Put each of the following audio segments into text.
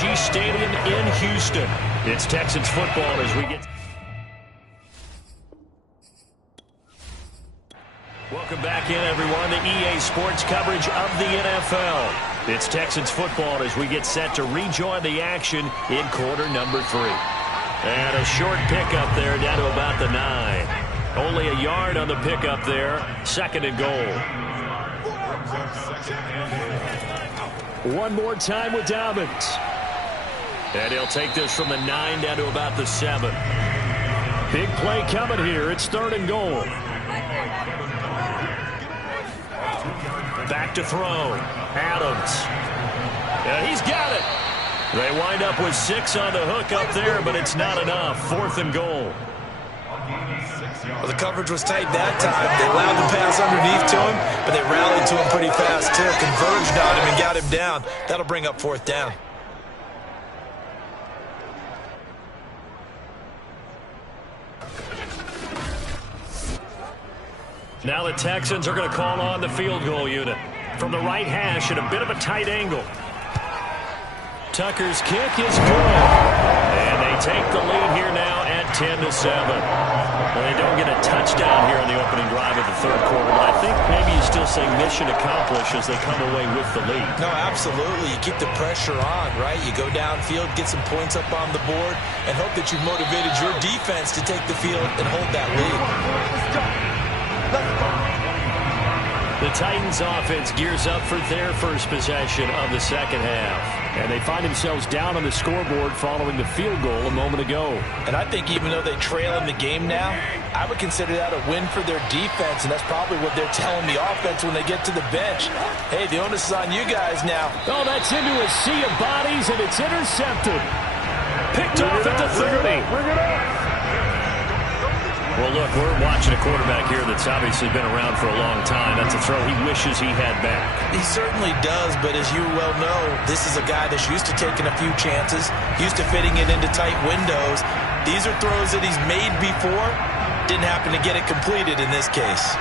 AT&T Stadium in Houston. It's Texans football as we get... Welcome back in, everyone, to EA Sports coverage of the NFL. It's Texans football as we get set to rejoin the action in quarter number 3. And a short pickup there down to about the 9. Only a yard on the pickup there. 2nd and goal. One more time with Dobbins. And he'll take this from the 9 down to about the 7. Big play coming here. It's 3rd and goal. Back to throw. Adams. Yeah, he's got it. They wind up with 6 on the hook up there, but it's not enough. 4th and goal. Well, the coverage was tight that time. They allowed the pass underneath to him, but they rallied to him pretty fast, too. Converged on him and got him down. That'll bring up 4th down. Now the Texans are going to call on the field goal unit. From the right hash at a bit of a tight angle. Tucker's kick is good. And they take the lead here now at 10-7. Well, they don't get a touchdown here in the opening drive of the 3rd quarter, but I think maybe you still say mission accomplished as they come away with the lead. No, absolutely. You keep the pressure on, right? You go downfield, get some points up on the board, and hope that you've motivated your defense to take the field and hold that lead. The Titans offense gears up for their first possession of the 2nd half. And they find themselves down on the scoreboard following the field goal a moment ago. And I think even though they trail in the game now, I would consider that a win for their defense, and that's probably what they're telling the offense when they get to the bench. Hey, the onus is on you guys now. Oh, that's into a sea of bodies, and it's intercepted. Picked off at the 30. Bring it up. Well, look, we're watching a quarterback here that's obviously been around for a long time. That's a throw he wishes he had back. He certainly does, but as you well know, this is a guy that's used to taking a few chances, used to fitting it into tight windows. These are throws that he's made before. Didn't happen to get it completed in this case.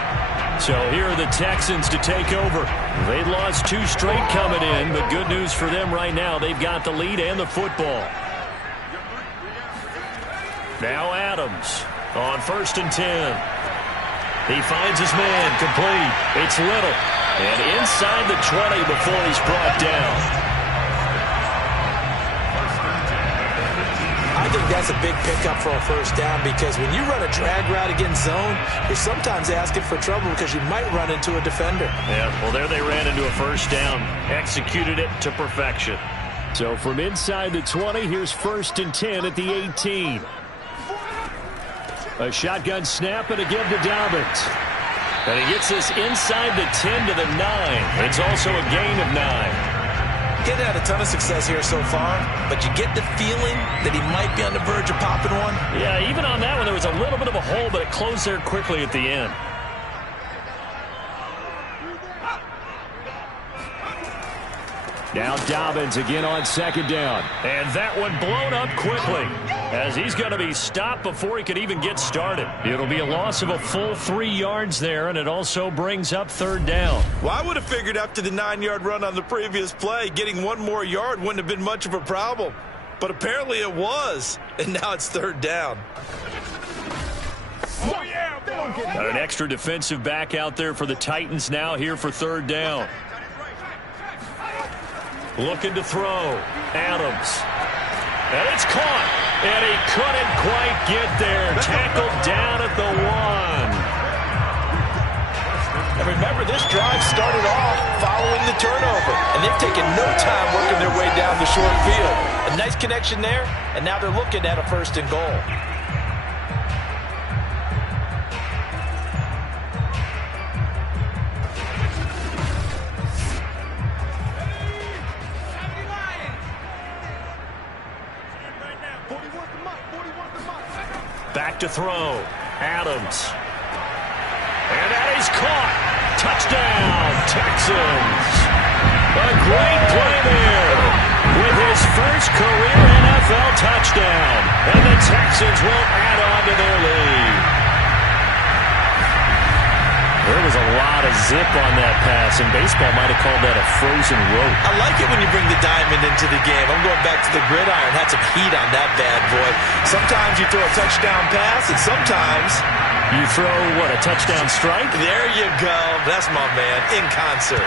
So here are the Texans to take over. They lost 2 straight coming in, but good news for them right now. They've got the lead and the football. Now Adams. On 1st and 10. He finds his man, complete. It's Little. And inside the 20 before he's brought down. I think that's a big pickup for a 1st down because when you run a drag route against zone, you're sometimes asking for trouble because you might run into a defender. Yeah, well, there they ran into a 1st down. Executed it to perfection. So from inside the 20, here's 1st and 10 at the 18. A shotgun snap and a give to Dobbins. And he gets this inside the 10 to the 9. It's also a gain of 9. Getting had a ton of success here so far, but you get the feeling that he might be on the verge of popping one. Yeah, even on that one, there was a little bit of a hole, but it closed there quickly at the end. Now Dobbins again on 2nd down. And that one blown up quickly as he's going to be stopped before he could even get started. It'll be a loss of a full 3 yards there, and it also brings up 3rd down. Well, I would have figured after the 9-yard run on the previous play, getting 1 more yard wouldn't have been much of a problem. But apparently it was, and now it's 3rd down. Oh, yeah, got an extra defensive back out there for the Titans now here for 3rd down. Looking to throw. Adams. And it's caught. And he couldn't quite get there. Tackled down at the 1. And remember, this drive started off following the turnover. And they've taken no time working their way down the short field. A nice connection there. And now they're looking at a 1st and goal. Back to throw. Adams. And that is caught. Touchdown, Texans. A great play there with his first career NFL touchdown. And the Texans will add on to their lead. There was a lot of zip on that pass, and baseball might have called that a frozen rope. I like it when you bring the diamond into the game. I'm going back to the gridiron. Had some heat on that bad boy. Sometimes you throw a touchdown pass, and sometimes you throw, what, a touchdown strike? There you go. That's my man, in concert.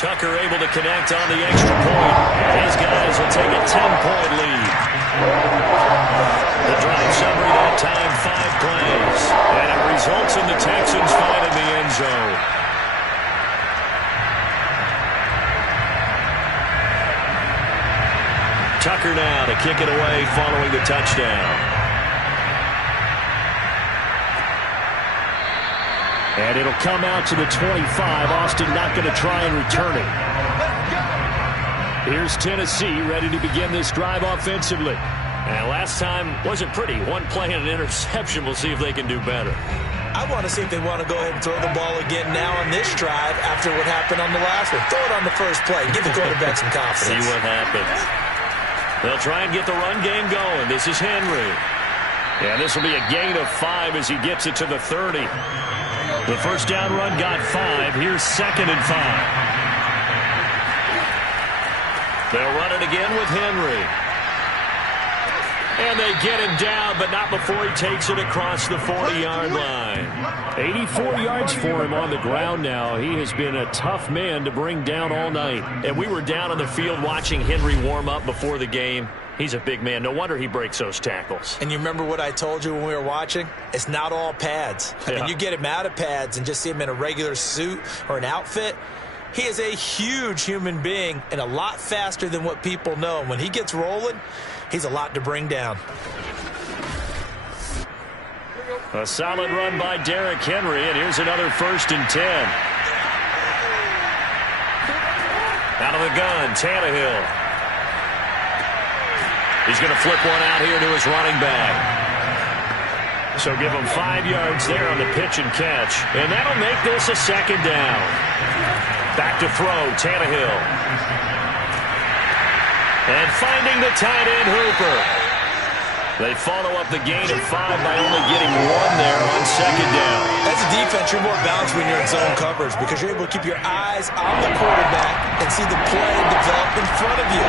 Tucker able to connect on the extra point. His guys will take a 10-point lead. The drive summary that time, 5 plays. And it results in the Texans finding the end zone. Tucker now to kick it away following the touchdown. And it'll come out to the 25. Austin not going to try and return it. Here's Tennessee ready to begin this drive offensively. And last time wasn't pretty. One play and an interception. We'll see if they can do better. I want to see if they want to go ahead and throw the ball again now on this drive after what happened on the last one. Throw it on the first play. Give the quarterback some confidence. See what happens. They'll try and get the run game going. This is Henry. And this will be a gain of 5 as he gets it to the 30. The first down run got 5. Here's 2nd and 5. They'll run it again with Henry. And they get him down, but not before he takes it across the 40-yard line. 84 yards for him on the ground now. He has been a tough man to bring down all night. And we were down on the field watching Henry warm up before the game. He's a big man. No wonder he breaks those tackles. And you remember what I told you when we were watching? It's not all pads. I mean, you get him out of pads and just see him in a regular suit or an outfit. He is a huge human being and a lot faster than what people know. And when he gets rolling, he's a lot to bring down. A solid run by Derrick Henry, and here's another 1st and 10. Out of the gun, Tannehill. He's going to flip one out here to his running back. So give him 5 yards there on the pitch and catch. And that'll make this a 2nd down. Back to throw, Tannehill. And finding the tight end, Hooper. They follow up the gain of 5 by only getting 1 there on 2nd down. As a defense, you're more balanced when you're in zone coverage because you're able to keep your eyes on the quarterback and see the play develop in front of you.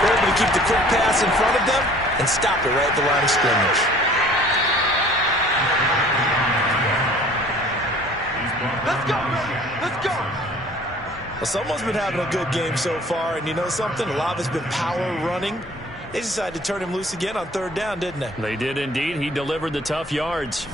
You're able to keep the quick pass in front of them and stop it right at the line of scrimmage. Let's go, baby. Let's go. Well, someone's been having a good game so far, and you know something? A lot of it's been power running. They decided to turn him loose again on 3rd down, didn't they? They did indeed. He delivered the tough yards.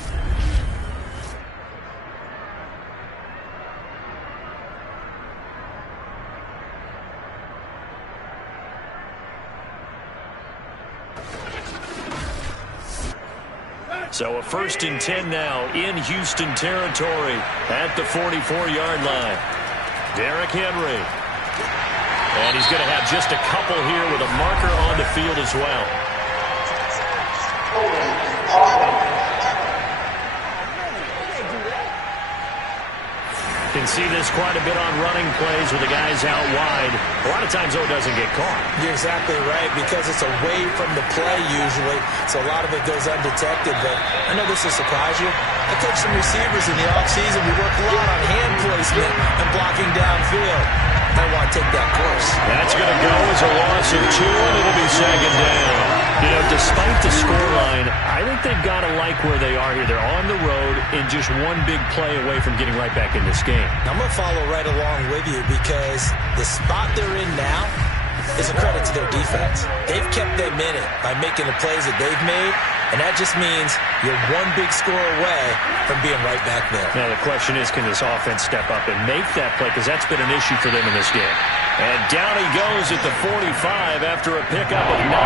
So a 1st and 10 now in Houston territory at the 44-yard line. Derrick Henry. And he's going to have just a couple here with a marker on the field as well. You can see this quite a bit on running plays with the guys out wide. A lot of times, though, it doesn't get caught. You're exactly right, because it's away from the play usually, so a lot of it goes undetected. But I know this will surprise you. I coach some receivers in the offseason. We work a lot on hand placement and blocking downfield. I want to take that course. That's going to go as a loss of 2, and it'll be 2nd down. You know, despite the scoreline, I think they've got to like where they are here. They're on the road and just one big play away from getting right back in this game. I'm going to follow right along with you because the spot they're in now is a credit to their defense. They've kept them in it by making the plays that they've made, and that just means you're one big score away from being right back there. Now, the question is, can this offense step up and make that play? Because that's been an issue for them in this game. And down he goes at the 45 after a pickup of 9.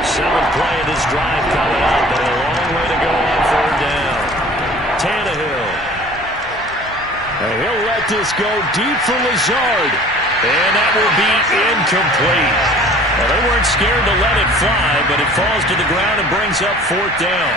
7th play of this drive coming up, but a long way to go on 3rd down. Tannehill. And he'll let this go deep for Lazard. And that will be incomplete. Well, they weren't scared to let it fly, but it falls to the ground and brings up 4th down.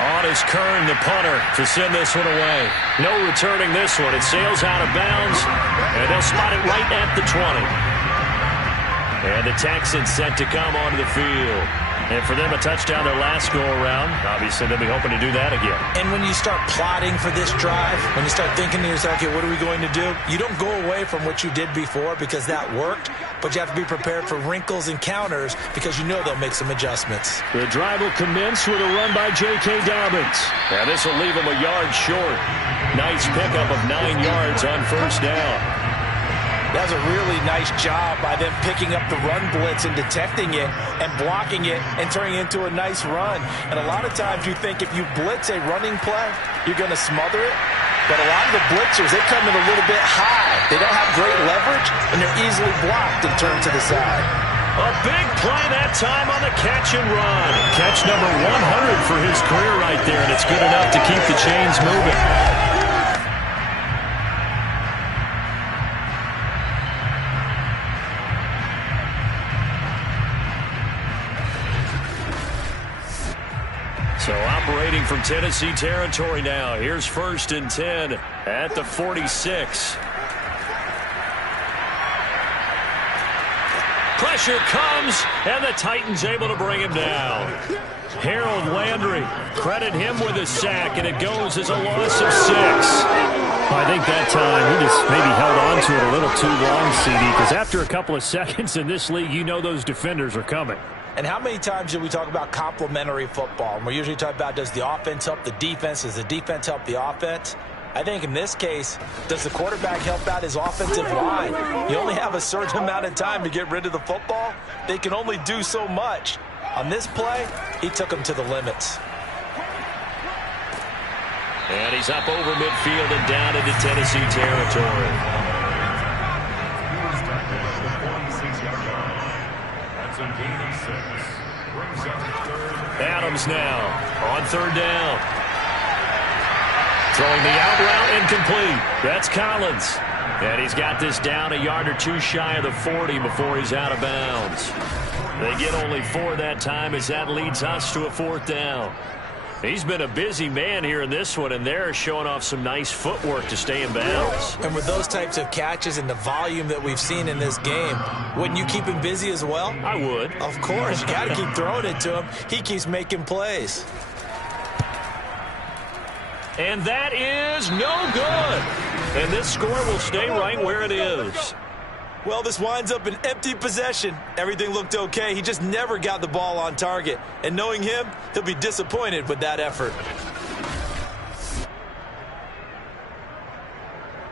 On is Kern, the punter, to send this one away. No returning this one. It sails out of bounds, and they'll spot it right at the 20. And the Texans set to come onto the field. And for them, a touchdown their last go-around. Obviously, they'll be hoping to do that again. And when you start plotting for this drive, when you start thinking to yourself, okay, what are we going to do? You don't go away from what you did before because that worked, but you have to be prepared for wrinkles and counters because you know they'll make some adjustments. The drive will commence with a run by J.K. Dobbins. Now, this will leave him a yard short. Nice pickup of 9 yards on first down. That was a really nice job by them picking up the run blitz and detecting it and blocking it and turning it into a nice run. And a lot of times you think if you blitz a running play, you're going to smother it. But a lot of the blitzers, they come in a little bit high. They don't have great leverage, and they're easily blocked and turned to the side. A big play that time on the catch and run. Catch number 100 for his career right there, and it's good enough to keep the chains moving. So operating from Tennessee territory now. Here's 1st and 10 at the 46. Pressure comes, and the Titans able to bring him down. Harold Landry, credit him with a sack, and it goes as a loss of 6. I think that time he just maybe held on to it a little too long, CD, because after a couple of seconds in this league, you know those defenders are coming. And how many times do we talk about complementary football? And we're usually talking about, does the offense help the defense? Does the defense help the offense? I think in this case, does the quarterback help out his offensive line? You only have a certain amount of time to get rid of the football. They can only do so much. On this play, he took them to the limits. And he's up over midfield and down into Tennessee territory. Adams now on 3rd down. Throwing the out route incomplete. That's Collins. And he's got this down a yard or 2 shy of the 40 before he's out of bounds. They get only 4 that time as that leads us to a 4th down. He's been a busy man here in this one, and they're showing off some nice footwork to stay in bounds. And with those types of catches and the volume that we've seen in this game, wouldn't you keep him busy as well? I would. Of course. You got to keep throwing it to him. He keeps making plays. And that is no good. And this score will stay right where it is. Well, this winds up an empty possession. Everything looked okay. He just never got the ball on target. And knowing him, he'll be disappointed with that effort.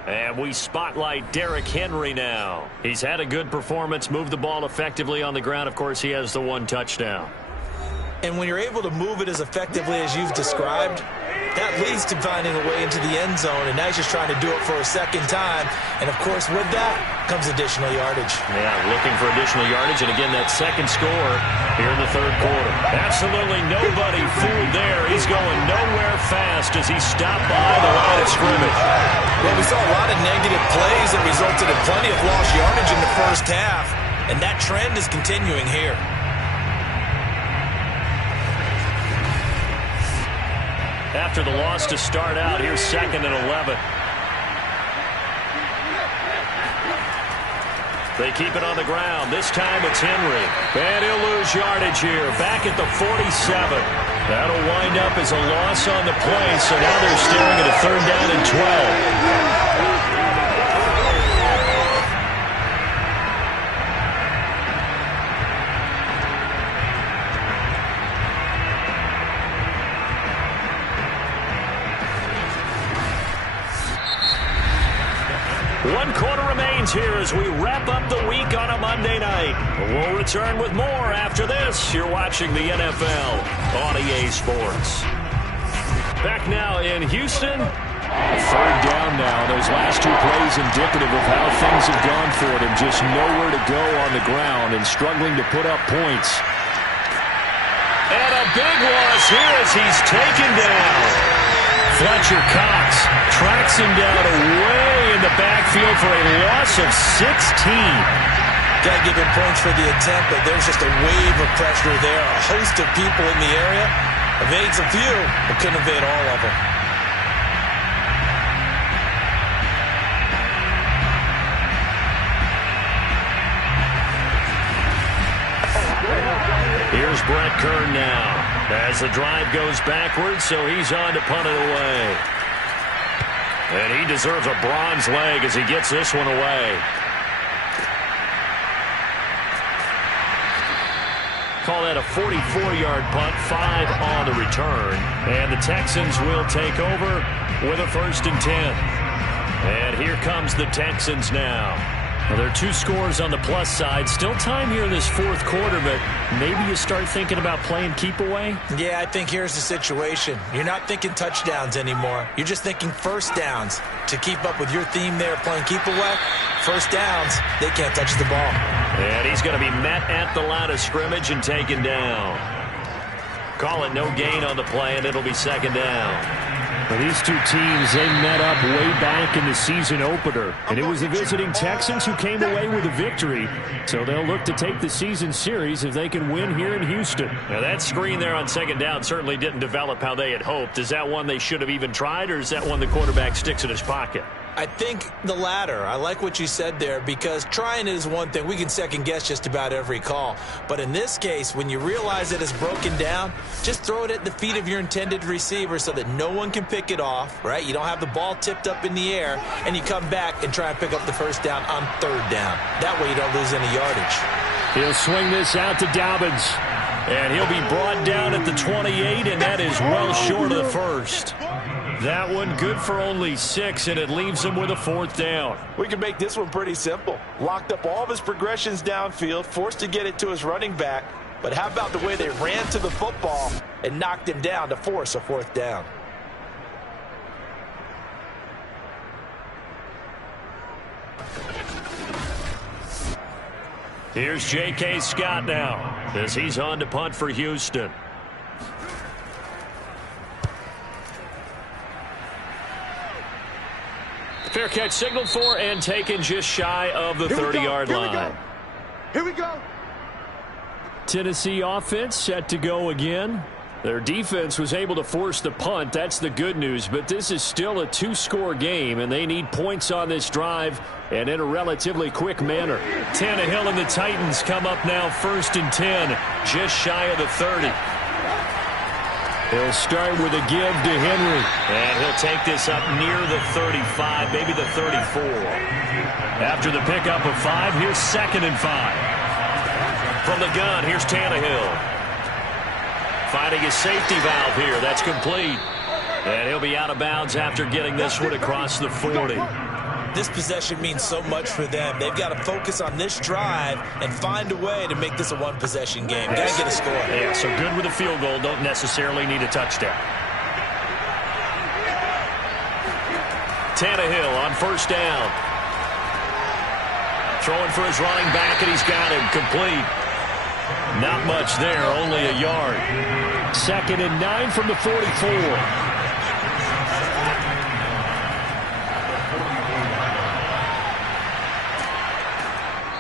And we spotlight Derrick Henry now. He's had a good performance, moved the ball effectively on the ground. Of course, he has the 1 touchdown. And when you're able to move it as effectively as you've described, that leads to finding a way into the end zone, and now he's just trying to do it for a second time. And, of course, with that comes additional yardage. Yeah, looking for additional yardage, and again, that second score here in the 3rd quarter. Absolutely nobody fooled there. He's going nowhere fast as he stopped by the line of scrimmage. Well, we saw a lot of negative plays that resulted in plenty of lost yardage in the first half, and that trend is continuing here. After the loss to start out, here's 2nd and 11. They keep it on the ground. This time it's Henry. And he'll lose yardage here. Back at the 47. That'll wind up as a loss on the play. So now they're staring at a 3rd down and 12. One quarter remains here as we wrap up the week on a Monday night. We'll return with more after this. You're watching the NFL on EA Sports. Back now in Houston. 3rd down now. Those last 2 plays indicative of how things have gone for them. Just nowhere to go on the ground and struggling to put up points. And a big loss here as he's taken down. Fletcher Cox tracks him down away in the backfield for a loss of 16. Got to give him points for the attempt, but there's just a wave of pressure there. A host of people in the area. Evades a few, but couldn't evade all of them. Here's Brett Kern now as the drive goes backwards, so he's on to punt it away. And he deserves a bronze leg as he gets this one away. Call that a 44-yard punt, 5 on the return. And the Texans will take over with a 1st and 10. And here comes the Texans now. Well, there are 2 scores on the plus side. Still time here in this 4th quarter, but maybe you start thinking about playing keep away? Yeah, I think here's the situation. You're not thinking touchdowns anymore. You're just thinking first downs. To keep up with your theme there, playing keep away, first downs, they can't touch the ball. And he's going to be met at the line of scrimmage and taken down. Call it no gain on the play, and it'll be 2nd down. Well, these 2 teams, they met up way back in the season opener. And it was the visiting Texans who came away with a victory. So they'll look to take the season series if they can win here in Houston. Now that screen there on 2nd down certainly didn't develop how they had hoped. Is that one they should have even tried, or is that one the quarterback sticks in his pocket? I think the latter. I like what you said there, because trying it is one thing. We can second guess just about every call. But in this case, when you realize that it's broken down, just throw it at the feet of your intended receiver so that no one can pick it off, right? You don't have the ball tipped up in the air, and you come back and try and pick up the first down on 3rd down. That way you don't lose any yardage. He'll swing this out to Dobbins. And he'll be brought down at the 28, and that is well short of the first. That one good for only 6, and it leaves him with a 4th down. We can make this one pretty simple. Locked up all of his progressions downfield, forced to get it to his running back. But how about the way they ran to the football and knocked him down to force a 4th down? Here's J.K. Scott now as he's on to punt for Houston. Fair catch signaled for and taken just shy of the 30-yard line. Here we go. Tennessee offense set to go again. Their defense was able to force the punt. That's the good news. But this is still a 2-score game, and they need points on this drive and in a relatively quick manner. Tannehill and the Titans come up now 1st and 10, just shy of the 30. He'll start with a give to Henry. And he'll take this up near the 35, maybe the 34. After the pickup of 5, here's 2nd and 5. From the gun, here's Tannehill. Finding his safety valve here. That's complete. And he'll be out of bounds after getting this one across the 40. This possession means so much for them. They've got to focus on this drive and find a way to make this a 1-possession game. Got to get a score. Yeah, so good with a field goal. Don't necessarily need a touchdown. Tannehill on 1st down. Throwing for his running back, and he's got him complete. Not much there, only a yard. 2nd and 9 from the 44.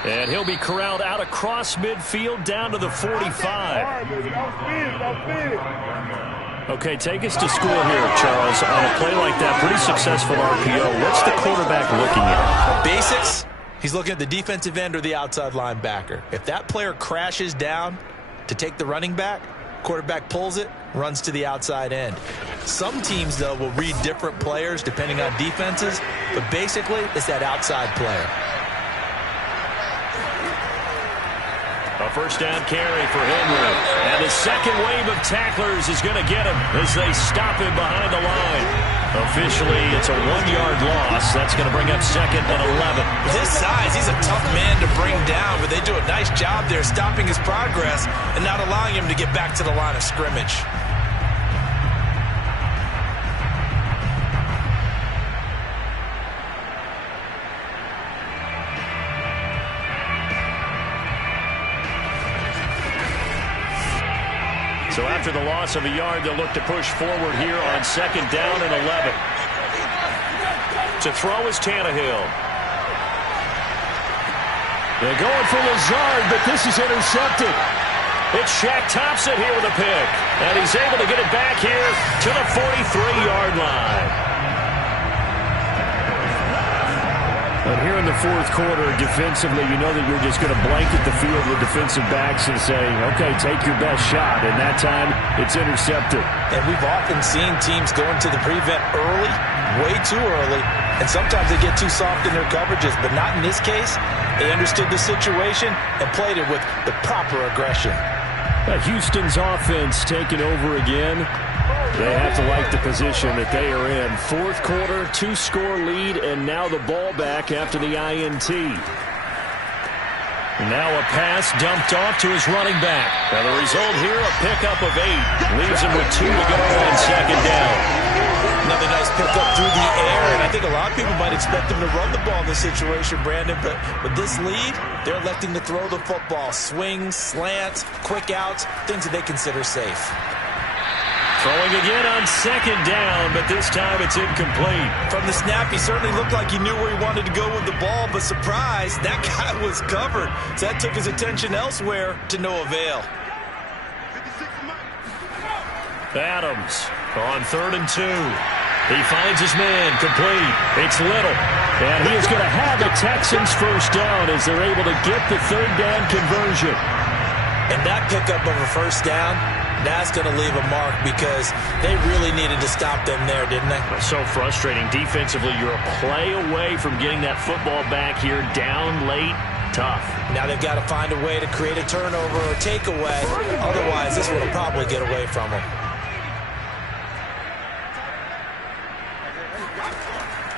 And he'll be corralled out across midfield down to the 45. Okay, take us to school here, Charles. On a play like that, pretty successful RPO. What's the quarterback looking at? Basics. He's looking at the defensive end or the outside linebacker. If that player crashes down to take the running back, quarterback pulls it, runs to the outside end. Some teams, though, will read different players depending on defenses, but basically it's that outside player. A 1st down carry for Henry. And the second wave of tacklers is going to get him as they stop him behind the line. Officially, it's a 1-yard loss. That's going to bring up 2nd and 11. With his size, he's a tough man to bring down, but they do a nice job there stopping his progress and not allowing him to get back to the line of scrimmage. So after the loss of a yard, they'll look to push forward here on 2nd down and 11. To throw is Tannehill. They're going for Lazard, but this is intercepted. It's Shaq Thompson here with a pick. And he's able to get it back here to the 43-yard line. But here in the fourth quarter, defensively, you know that you're just going to blanket the field with defensive backs and say, okay, take your best shot. And that time, it's intercepted. And we've often seen teams go into the prevent early, way too early, and sometimes they get too soft in their coverages. But not in this case. They understood the situation and played it with the proper aggression. Houston's offense taking over again. They have to like the position that they are in. Fourth quarter, 2-score lead, and now the ball back after the INT. Now a pass dumped off to his running back. Now the result here, a pickup of 8. Leaves him with 2 to go on second down. Another nice pickup through the air, and I think a lot of people might expect him to run the ball in this situation, Brandon, but with this lead, they're electing to throw the football. Swings, slants, quick outs, things that they consider safe. Throwing again on second down, but this time it's incomplete. From the snap, he certainly looked like he knew where he wanted to go with the ball, but surprise, that guy was covered. So that took his attention elsewhere to no avail. Adams on 3rd and 2. He finds his man complete. It's Little. And he is going to have the Texans first down as they're able to get the third down conversion. And that pickup of a first down, that's going to leave a mark because they really needed to stop them there, didn't they? So frustrating. Defensively, you're a play away from getting that football back here down late. Tough. Now they've got to find a way to create a turnover or takeaway. Otherwise, this will probably get away from them.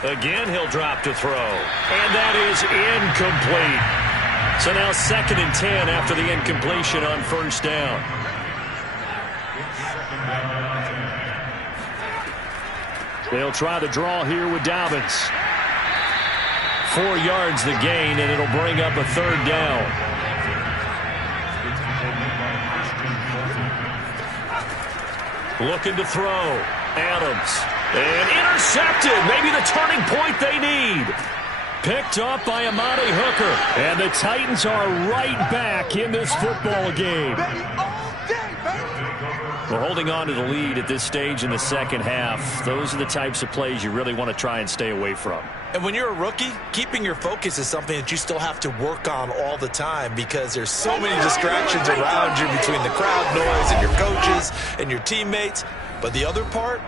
Again, he'll drop to throw. And that is incomplete. So now 2nd and 10 after the incompletion on first down. They'll try the draw here with Dobbins. 4 yards the gain, and it'll bring up a third down. Looking to throw. Adams. And intercepted. Maybe the turning point they need. Picked up by Amani Hooker. And the Titans are right back in this football game. We're holding on to the lead at this stage in the second half. Those are the types of plays you really want to try and stay away from. And when you're a rookie, keeping your focus is something that you still have to work on all the time because there's so many distractions around you between the crowd noise and your coaches and your teammates. But the other part,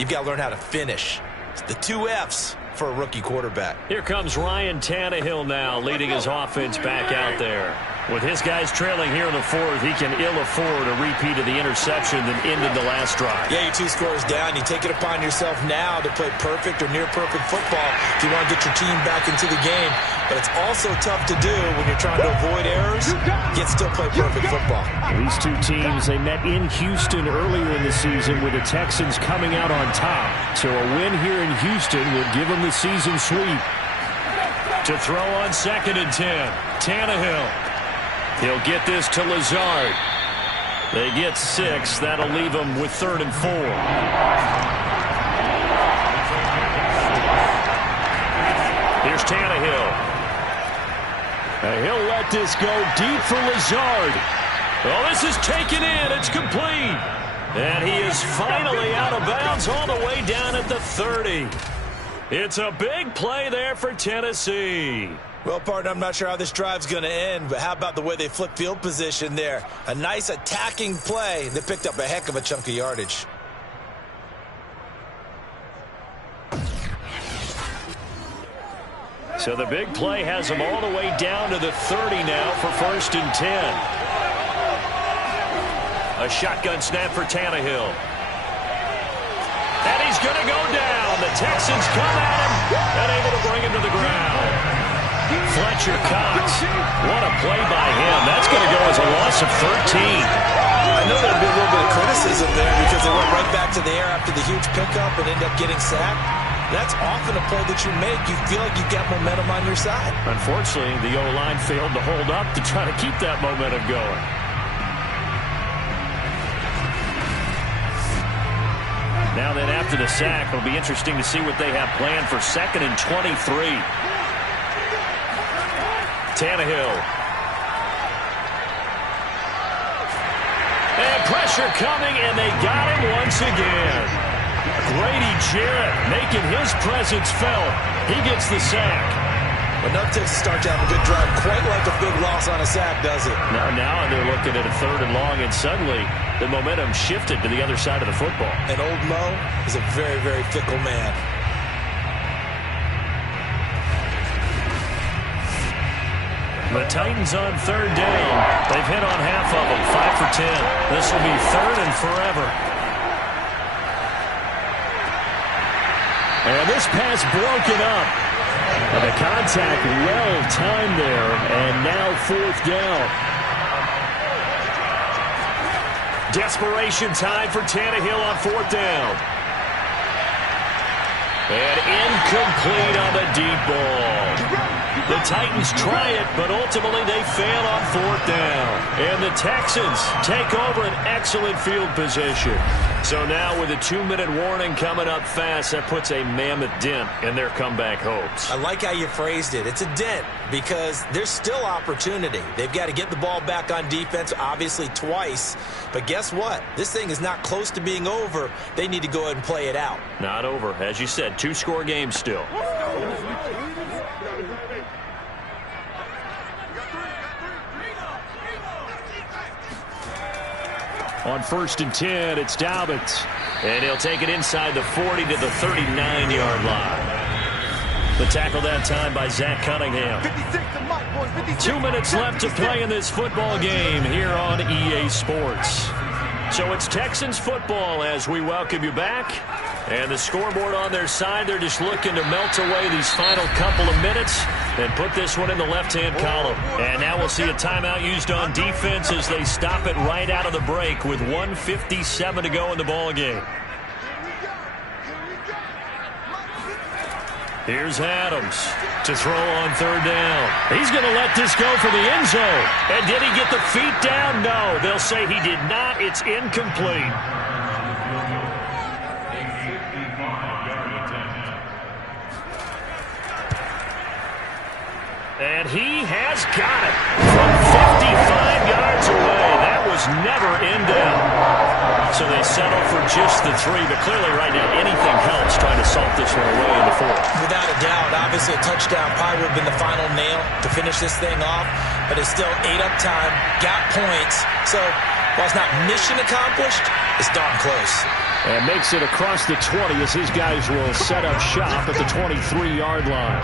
you've got to learn how to finish. It's the 2 F's for a rookie quarterback. Here comes Ryan Tannehill now, leading his offense back out there. With his guys trailing here in the fourth, he can ill afford a repeat of the interception that ended the last drive. Yeah, you're 2 scores down. You take it upon yourself now to play perfect or near-perfect football if you want to get your team back into the game. But it's also tough to do when you're trying to avoid errors, yet still play perfect football. These 2 teams, they met in Houston earlier in the season with the Texans coming out on top. So a win here in Houston would give them the season sweep. To throw on 2nd and 10, Tannehill. He'll get this to Lazard. They get 6. That'll leave them with 3rd and 4. Here's Tannehill. And he'll let this go deep for Lazard. Oh, this is taken in. It's complete. And he is finally out of bounds all the way down at the 30. It's a big play there for Tennessee. Well, partner, I'm not sure how this drive's going to end, but how about the way they flip field position there? A nice attacking play. They picked up a heck of a chunk of yardage. So the big play has them all the way down to the 30 now for 1st and 10. A shotgun snap for Tannehill. And he's going to go down. The Texans come at him and able to bring him to the ground. Fletcher Cox. What a play by him. That's going to go as a loss of 13. I know there'll be a little bit of criticism there because they went right back to the air after the huge pickup and ended up getting sacked. That's often a play that you make. You feel like you've got momentum on your side. Unfortunately, the O-line failed to hold up to try to keep that momentum going. Now then, after the sack, it'll be interesting to see what they have planned for 2nd and 23. Tannehill. And pressure coming, and they got him once again. Grady Jarrett making his presence felt. He gets the sack. Enough takes to start to have a good drive. Quite like a big loss on a sack, does it? Now they're looking at a 3rd and long, and suddenly the momentum shifted to the other side of the football. And old Mo is a very, very fickle man. The Titans on 3rd down. They've hit on half of them, 5 for 10. This will be 3rd and forever. And this pass broken up. And the contact well timed there, and now 4th down. Desperation time for Tannehill on 4th down. And incomplete on the deep ball. The Titans try it, but ultimately they fail on 4th down. And the Texans take over an excellent field position. So now with a 2-minute warning coming up fast, that puts a mammoth dent in their comeback hopes. I like how you phrased it. It's a dent because there's still opportunity. They've got to get the ball back on defense, obviously twice. But guess what? This thing is not close to being over. They need to go ahead and play it out. Not over. As you said, 2-score game still. On 1st and 10, it's Dobbins. And he'll take it inside the 40 to the 39-yard line. The tackle that time by Zach Cunningham. 2 minutes left to play in this football game here on EA Sports. So it's Texans football as we welcome you back. And the scoreboard on their side, they're just looking to melt away these final couple of minutes and put this one in the left-hand column. And now we'll see a timeout used on defense as they stop it right out of the break with 1:57 to go in the ball game. Here's Adams to throw on 3rd down. He's going to let this go for the end zone. And did he get the feet down? No, they'll say he did not. It's incomplete. And he has got it from 55 yards away. That was never in doubt. So they settle for just the 3, but clearly right now anything helps trying to salt this one away in the 4th. Without a doubt, obviously a touchdown probably would have been the final nail to finish this thing off, but it's still 8 up time, got points. So while it's not mission accomplished, it's darn close. And makes it across the 20 as his guys will set up shop at the 23-yard line.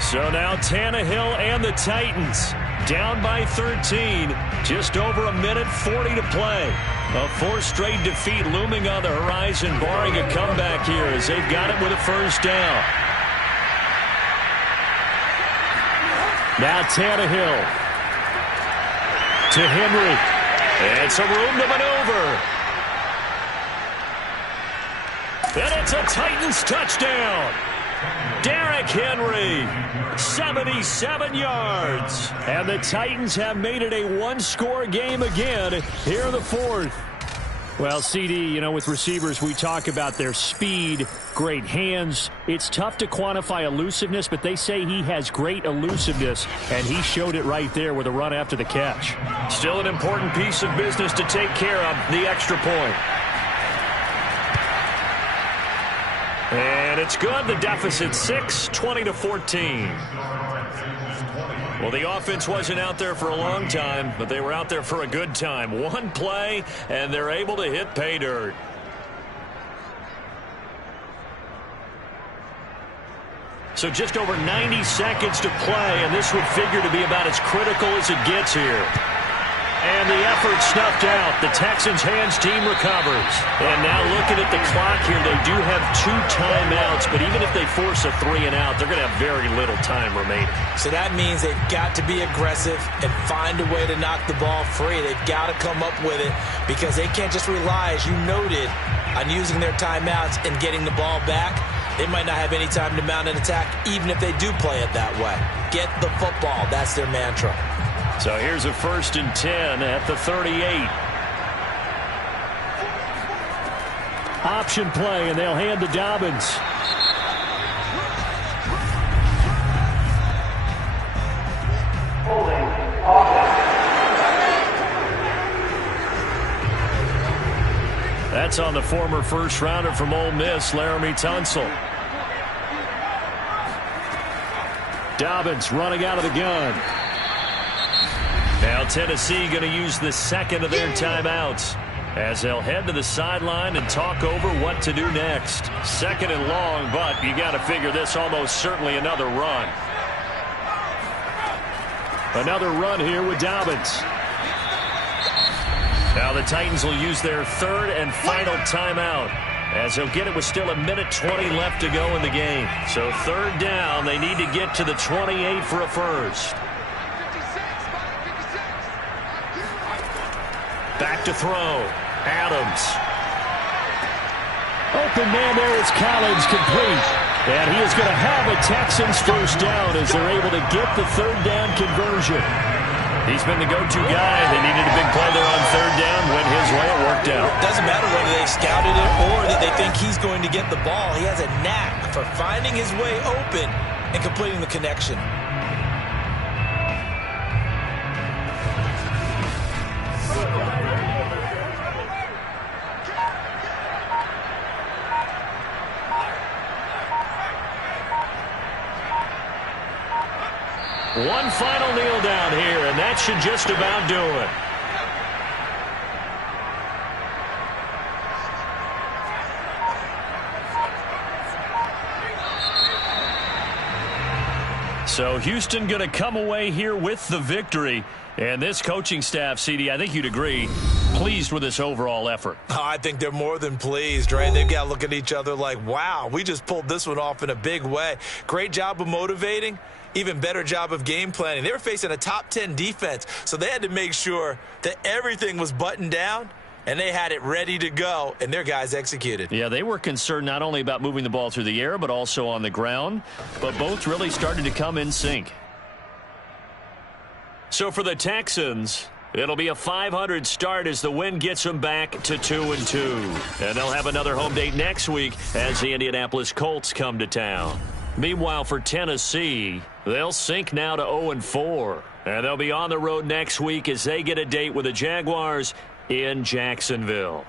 So now Tannehill and the Titans down by 13. Just over a minute 40 to play. A 4th straight defeat looming on the horizon, barring a comeback here as they've got it with a 1st down. Now Tannehill to Henry. And some room to maneuver. And it's a Titans touchdown. Derrick Henry, 77 yards. And the Titans have made it a 1-score game again here in the 4th. Well, CD, with receivers, we talk about their speed, great hands. It's tough to quantify elusiveness, but they say he has great elusiveness, and he showed it right there with a run after the catch. Still an important piece of business to take care of, the extra point. And it's good. The deficit 6, 20-14. Well, the offense wasn't out there for a long time, but they were out there for a good time. One play, and they're able to hit pay dirt. So just over 90 seconds to play, and this would figure to be about as critical as it gets here. And the effort snuffed out. The Texans' hands team recovers. And now looking at the clock here, they do have 2 timeouts, but even if they force a 3 and out, they're going to have very little time remaining. So that means they've got to be aggressive and find a way to knock the ball free. They've got to come up with it because they can't just rely, as you noted, on using their timeouts and getting the ball back. They might not have any time to mount an attack, even if they do play it that way. Get the football. That's their mantra. So here's a 1st and 10 at the 38. Option play, and they'll hand to Dobbins. That's on the former first-rounder from Ole Miss, Laramie Tunsil. Dobbins running out of the gun. Now Tennessee going to use the second of their timeouts as they'll head to the sideline and talk over what to do next. Second and long, but you got to figure this almost certainly another run. Another run here with Dobbins. Now the Titans will use their third and final timeout as they'll get it with still 1:20 left to go in the game. So third down, they need to get to the 28 for a first. Back to throw. Adams. Open man there is Collins, complete. And he is going to have a Texans first down as they're able to get the third down conversion. He's been the go-to guy. They needed a big play there on third down. Went his way. It worked out. Doesn't matter whether they scouted it or that they think he's going to get the ball. He has a knack for finding his way open and completing the connection. One final kneel down here, and that should just about do it. So Houston going to come away here with the victory. And this coaching staff, CD, I think you'd agree, pleased with this overall effort. Oh, I think they're more than pleased, right? They've got to look at each other like, wow, we just pulled this one off in a big way. Great job of motivating. Even better job of game planning. They were facing a top 10 defense, so they had to make sure that everything was buttoned down, and they had it ready to go, and their guys executed. Yeah, they were concerned not only about moving the ball through the air, but also on the ground, but both really started to come in sync. So for the Texans, it'll be a .500 start as the win gets them back to 2-2. And they'll have another home date next week as the Indianapolis Colts come to town. Meanwhile, for Tennessee, they'll sink now to 0-4. And they'll be on the road next week as they get a date with the Jaguars in Jacksonville.